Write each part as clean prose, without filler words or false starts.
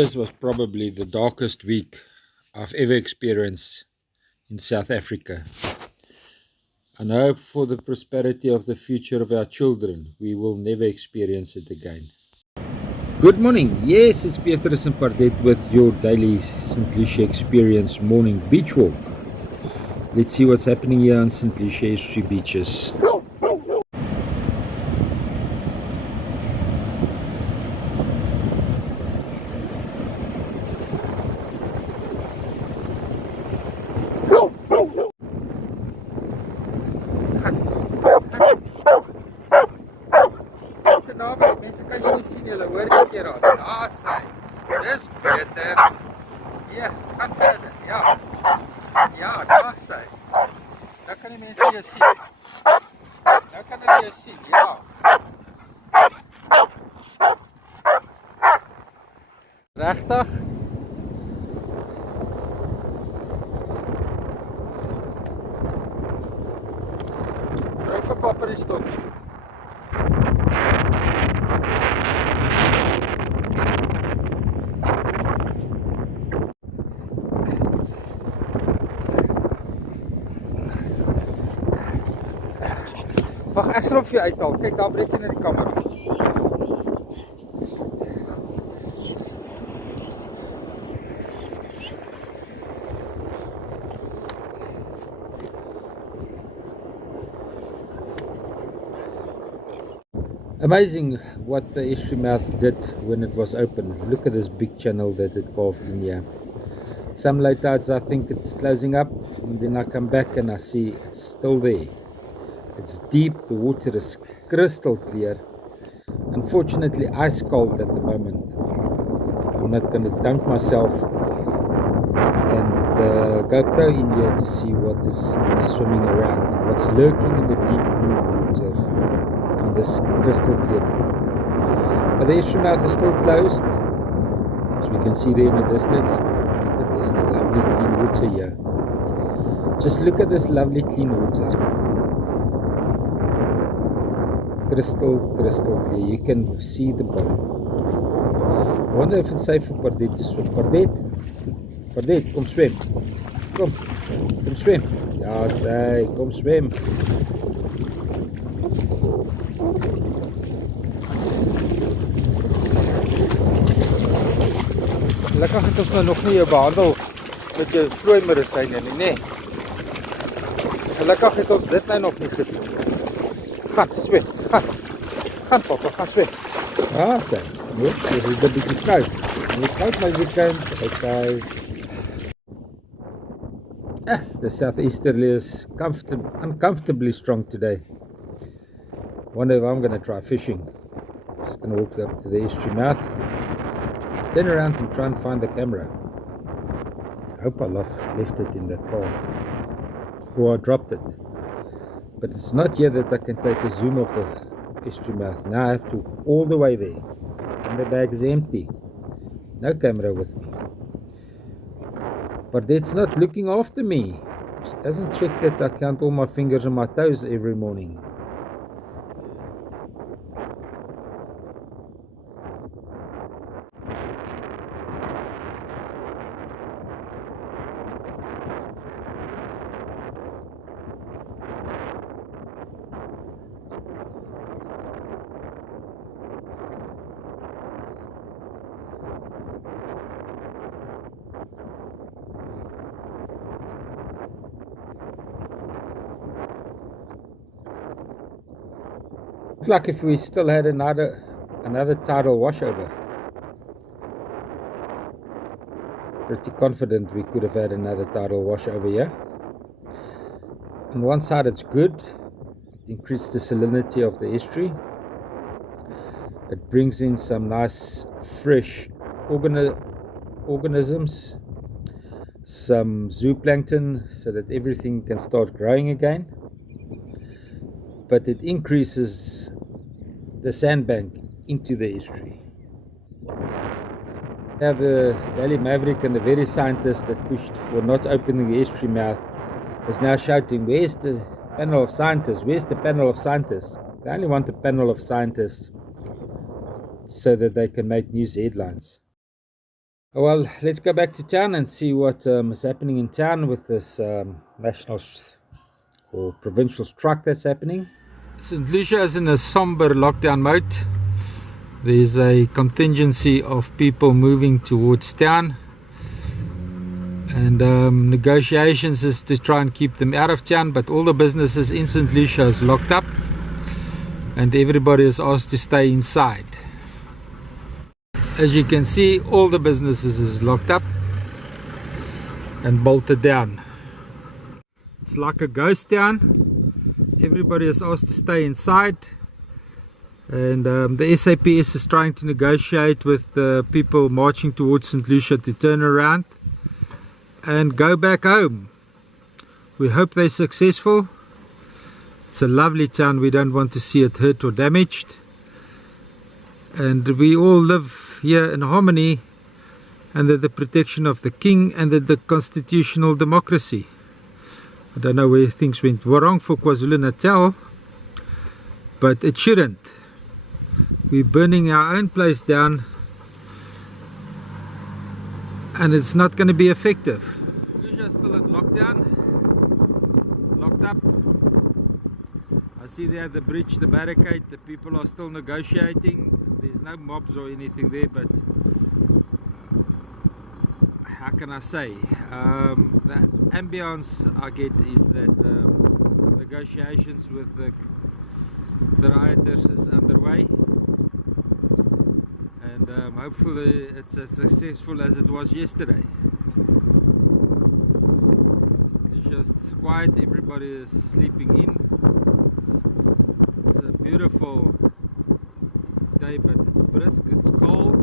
This was probably the darkest week I've ever experienced in South Africa. And I hope for the prosperity of the future of our children, we will never experience it again. Good morning. Yes, it's Petrus and Pardet with your daily St. Lucia Experience morning beach walk. Let's see what's happening here on St. Lucia History Beaches. Mense kan jullie sien, julle hoor die keer as. Daar sy. Dis beter. Ja, gaan verder. Ja. Ja, daar sy. Nou kan die mense jou sien. Nou kan hulle jou sien. Ja. Regtig? Bring vir papa die stokkie. Wacht, ek sal hom vir jou uithaal. Kyk, daar breek jy na die kamera. Amazing what the history mouth did when it was open. Look at this big channel that it carved in here. Some low tides I think it's closing up, and then I come back and I see it's still there. It's deep, the water is crystal clear. Unfortunately ice cold at the moment. I'm not going to dunk myself and the GoPro in here to see what is swimming around, what's lurking in the deep blue water and this crystal clear pool. But the history mouth is still closed, as we can see there in the distance. Look at this lovely clean water here. Just look at this lovely clean water. Crystal clear. You can see the bottom. I wonder if it's safe for Pardet to swim. Pardet, kom swem. Kom swem. Ja, sy, kom swem. Gelukkig het ons nou nog nie jou behandel met jou vloeimerisyne nie, nee. Gelukkig het ons dit nou nog nie gedoen nie. Gaan, swem, gaan. Gaan papa, gaan swem. Ja, sy. Nee, dis is 'n bietjie koud. Net koud my weekend. Okay. The southeasterly is uncomfortably strong today. Wonder if I'm going to try fishing. Just going to walk up to the estuary mouth. Turn around and try and find the camera. I hope I left it in the car. Or I dropped it. But it's not yet that I can take a zoom of the estuary mouth. Now I have to walk all the way there. Camera bag is empty. No camera with me. But it's not looking after me. She doesn't check that I count all my fingers and my toes every morning. Looks like if we still had another tidal washover. Pretty confident we could have had another tidal washover here. On one side it's good. It increased the salinity of the estuary. It brings in some nice fresh organisms, some zooplankton, so that everything can start growing again. But it increases the sandbank into the estuary. Now the Daily Maverick and the very scientist that pushed for not opening the estuary mouth is now shouting, where's the panel of scientists? Where's the panel of scientists? They only want a panel of scientists so that they can make news headlines. Well, let's go back to town and see what is happening in town with this national or provincial strike that's happening. St. Lucia is in a somber lockdown mode. There's a contingency of people moving towards town, and negotiations is to try and keep them out of town, but all the businesses in St. Lucia is locked up and everybody is asked to stay inside. As you can see, all the businesses is locked up and bolted down. It's like a ghost town. Everybody is asked to stay inside, and the SAPS is trying to negotiate with the people marching towards St. Lucia to turn around and go back home. We hope they're successful. It's a lovely town. We don't want to see it hurt or damaged, and we all live here in harmony under the protection of the king and the constitutional democracy. I don't know where things went wrong for KwaZulu-Natal, but it shouldn't. We're burning our own place down, and it's not going to be effective. Lucia still in lockdown, locked up. I see there the bridge, the barricade, the people are still negotiating. There's no mobs or anything there, but how can I say? The ambience I get is that negotiations with the rioters is underway, and hopefully it's as successful as it was yesterday. It's just quiet, everybody is sleeping in. It's a beautiful day, but it's brisk, it's cold.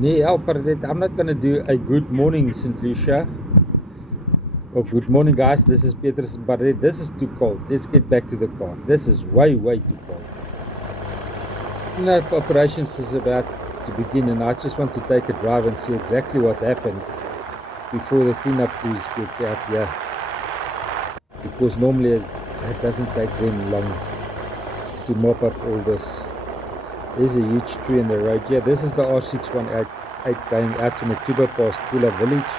Nee, I'm not going to do a good morning St. Lucia. Oh, good morning guys, this is Petrus, but this is too cold. Let's get back to the car. This is way too cold. Operations is about to begin, and I just want to take a drive and see exactly what happened before the cleanup crews get out here, because normally it doesn't take them long to mop up all this. There's a huge tree in the road here. This is the R618 going out to Natuba past Kula village.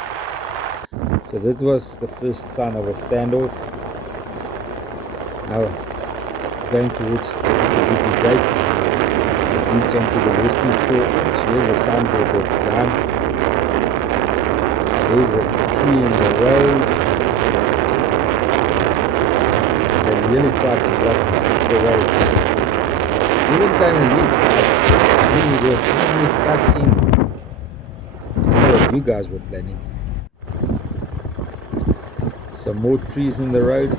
So that was the first sign of a standoff. Now going towards Duku Gate. It leads onto the western shore. Oops, here's a signboard that's down. There's a tree in the road. They really tried to block the road. We weren't going to leave, guys. We were snugly tucked in. I don't know what you guys were planning. Some more trees in the road.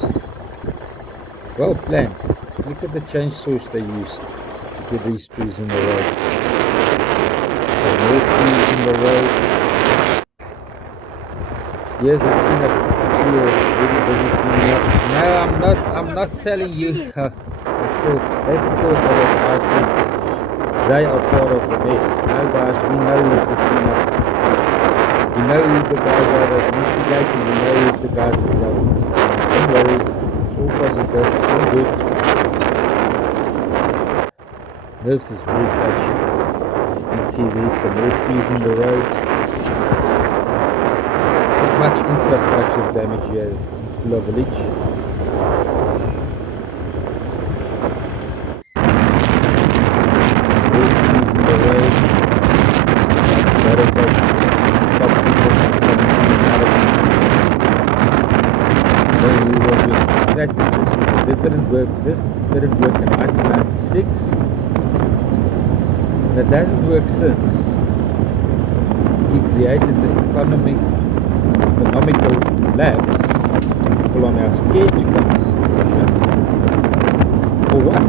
Well planned. Look at the chainsaws they used to get these trees in the road. Some more trees in the road. Here's the cleanup crew already busy cleaning up. No, I'm not telling you. They thought that I said they are part of the mess. No, guys, we know who's the cleanup. We know who the guys are that instigate, and we know who's the guys that help to clean up. Don't worry, it's all positive, all good. Nerves is very touchy. You can see there's some more trees in the road. Not much infrastructure damage here in Kula village. Some more trees in the road. Try to barricade, stop people from coming in and out of St. Lucia. I don't know who was your strategist, but that didn't work. This didn't work in 1996, and it hasn't worked since. He created the economical collapse. People are now scared to come to St. Lucia. For what?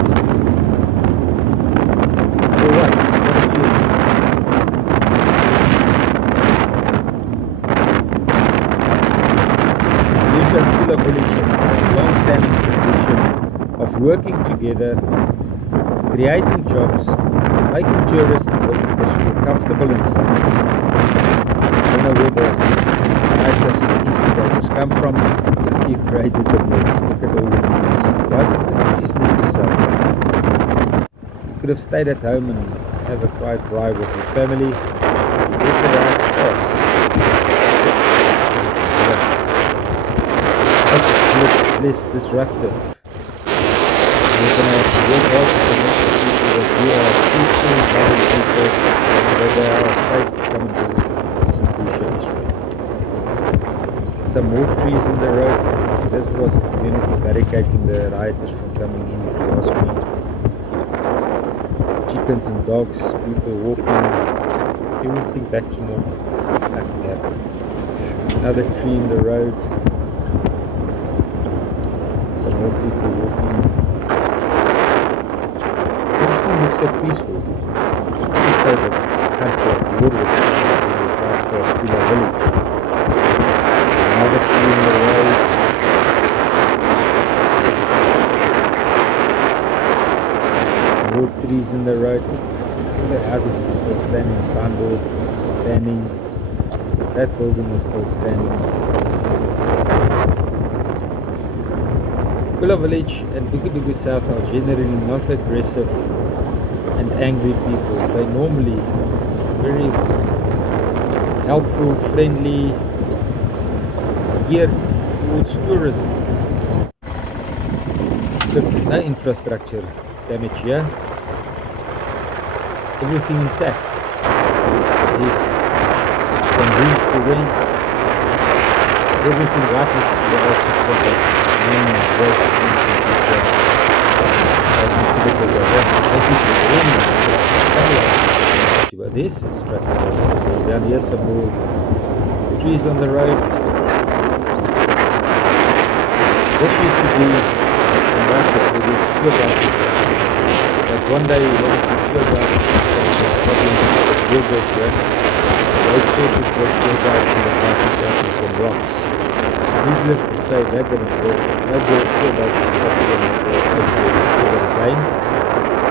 For what? What did you achieve? St. Lucia and Kula village has got a long-standing tradition of working together, creating jobs, making tourists and visitors feel comfortable and safe. I don't know where the rioters and the instigators come from. Yeah, you created a mess. Look at all the trees. Why did the trees need to suffer? You could have stayed at home and have a quiet drive with your family and let the riots pass. Could have been better. Much less disruptive. Now we're going to have to work hard to convince the people that you are peaceful, loving people and that they are safe to come and visit St. Lucia Estuary. Some more trees in the road. I think this was a community barricading the rioters from coming in, if you ask me. Chickens and dogs, people walking, everything back to normal. Nothing happened. Another tree in the road. Some more people walking. Everything looks so peaceful. You couldn't say that it's a country at war with itself when you drive past Kula village. Another tree in the road. More trees in the road. All the houses are still standing. Signboard standing. That building is still standing. Kula village and Dugu South are generally not aggressive and angry people. They're normally very helpful, friendly, geared towards tourism. Look, no infrastructure damage here. Everything intact. There's some rooms to rent. Everything right next to the R618, the main road between St. Lucia and Matuba. Well, basically the only access between Matuba. There's an instructor that goes down here. Some more trees on the road. This used to be a market where the tour buses stopped, but one day one of the tour guides picked up some problems with the gogos here, and they sorted the tour guides and the buses out with some rocks. Needless to say, that didn't work. No tour buses stopped here in the past 8 years ever again.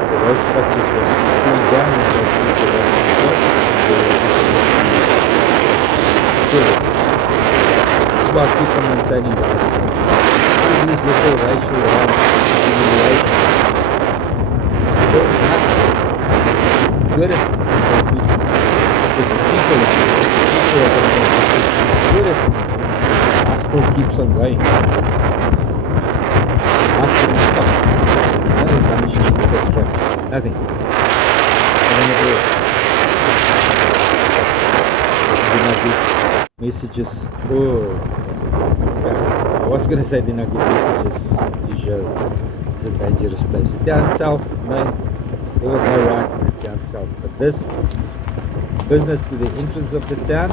So those structures was torn down and those people lost their jobs and their access to tourists. This is why I keep on maintaining, guys. All these little racial rants and humiliations builds nothing. Tourists don't meet up with the people anymore. The people don't have access to the tourists anymore, but life still keeps on going. Life didn't stop. Look at no damage to the infrastructure here. Nothing. Nothing at all. And then I get messages. Oh, okay. I was going to say then I get messages to show it's a dangerous place. The town south, no, there was no riots in the town south, but this business to the entrance of the town,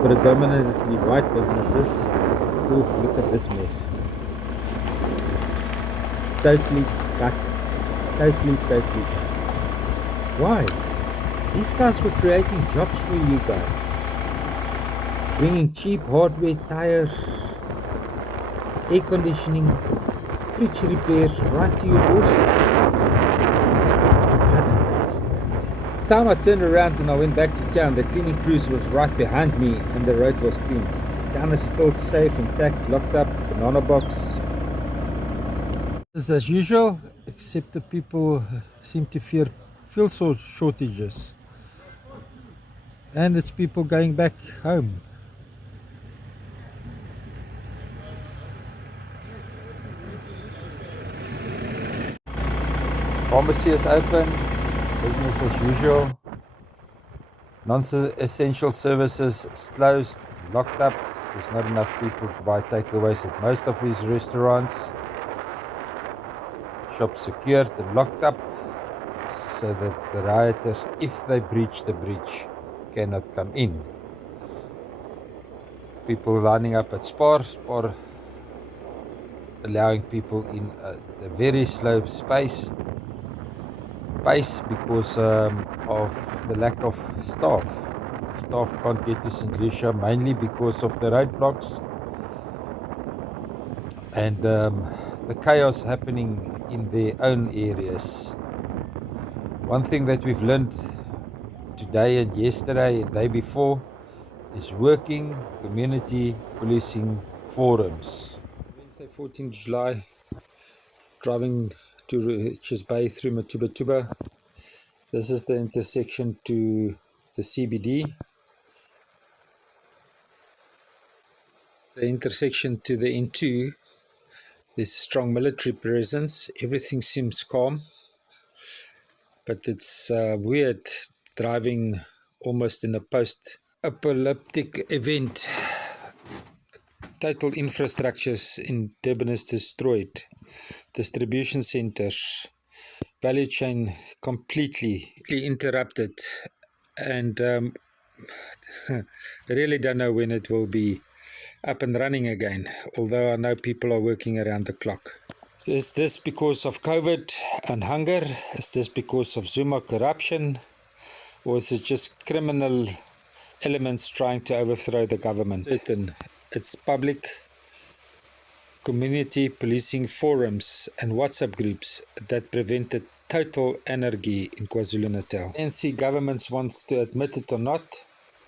predominantly white businesses. Oh, look at this mess. Totally gutted. Totally. Why? These guys were creating jobs for you guys. Bringing cheap hardware, tires, air conditioning, fridge repairs right to your doorstep. I don't understand. The time I turned around and I went back to town, the cleaning crews was right behind me and the road was clean. The town is still safe, intact, locked up, banana box. As usual, except the people seem to fear fuel shortages. And it's people going back home. Pharmacy is open, business as usual. Non-essential services is closed, locked up. There's not enough people to buy takeaways at most of these restaurants. Shops secured and locked up so that the rioters, if they breach the breach, cannot come in. People lining up at Spar allowing people in a very slow pace because of the lack of staff. Staff can't get to St. Lucia mainly because of the roadblocks and the chaos happening in their own areas. One thing that we've learned today and yesterday and day before is working community policing forums. Wednesday, 14th July, driving to Richards Bay through Matuba. This is the intersection to the CBD. The intersection to the N2, there's a strong military presence. Everything seems calm, but it's weird driving almost in a post-apocalyptic event. Total infrastructures in Durban is destroyed. Distribution centers, value chain completely interrupted, and I really don't know when it will be up and running again, although I know people are working around the clock. Is this because of COVID and hunger? Is this because of Zuma corruption? Or is it just criminal elements trying to overthrow the government? It's public community policing forums and WhatsApp groups that prevented total anarchy in KwaZulu-Natal. ANC governments wants to admit it or not,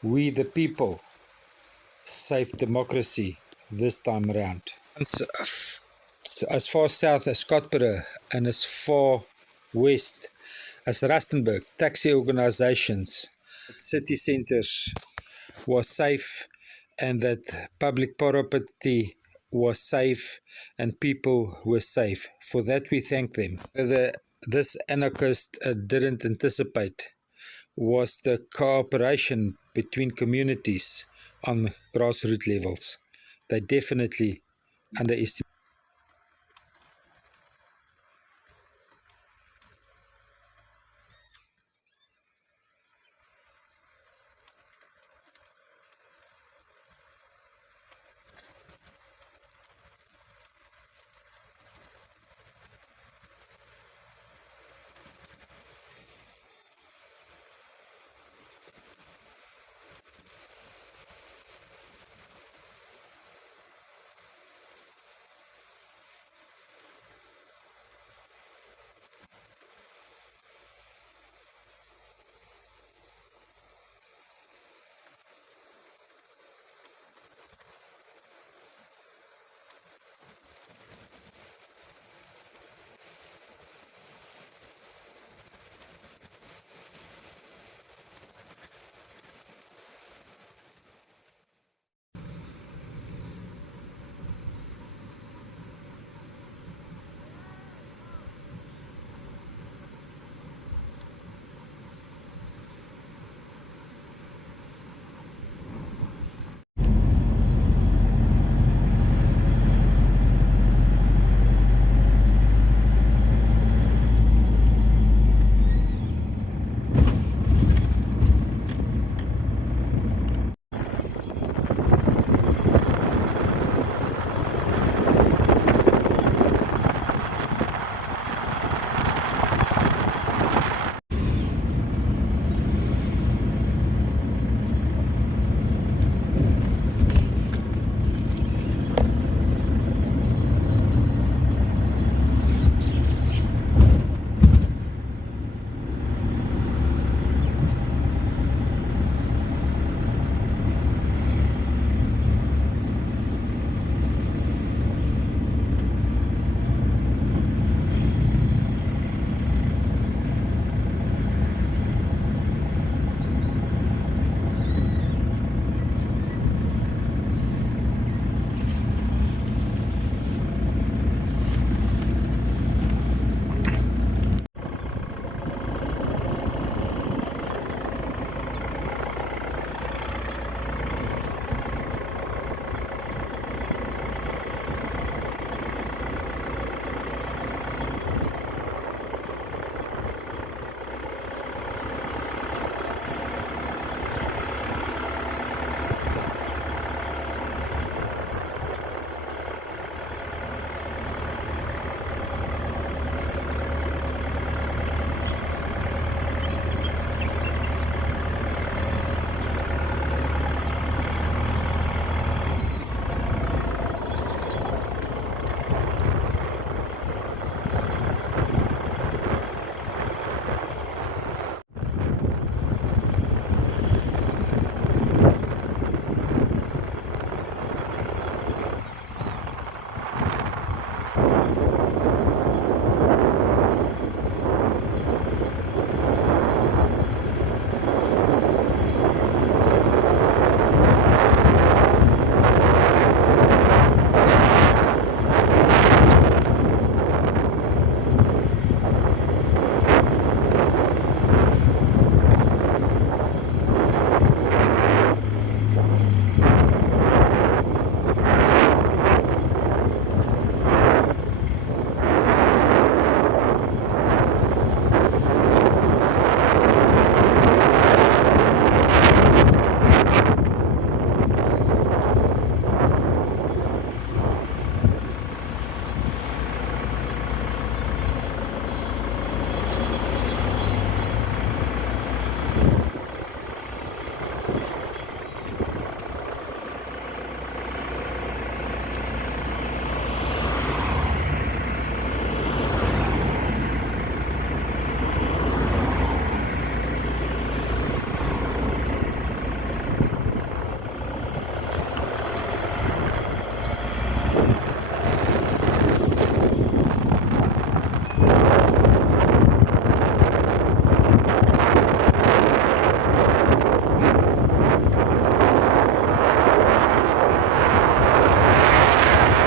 we the people save democracy this time around. As far south as Scottborough and as far west as Rustenburg, taxi organizations, city centers was safe, and that public property was safe and people were safe. For that we thank them. This anarchist didn't anticipate was the cooperation between communities on grassroots levels. They definitely underestimated.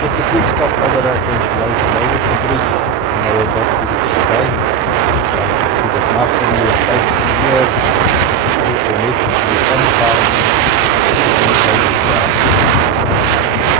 Just a quick stop over at the Mfolozi Low Water Bridge on my way back to Richards Bay, so I can see that my family is safe, secure, and get the necessary panic buying in before everything closes down and run out.